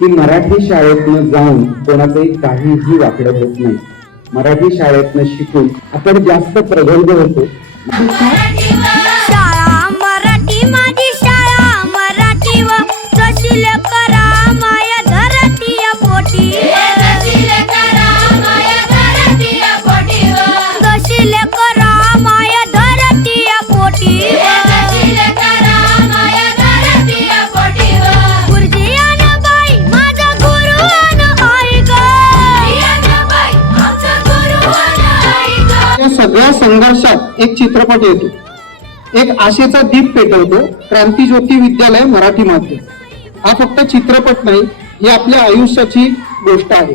की मराठी शाळेतनं जाऊन कोणाचंही काहीही वाकडं होत नाही. मराठी शाळेतनं शिकून आपण जास्त प्रगल्भ होतो. शाळा मराठी माझी शाळा मराठी व जशी लेकरा माया धरती पोटी जशी लेकरा माया धरती पोटी गुरुजी आणि बाई माझा गुरु आणि आई ग या सगळ्या संघर्षात एक चित्रपट येतो, एक आशेचा दीप पेटवतो. क्रांतिज्योती विद्यालय मराठी माध्यम हा फक्त चित्रपट नाही, ही आपल्या आयुष्याची गोष्ट आहे.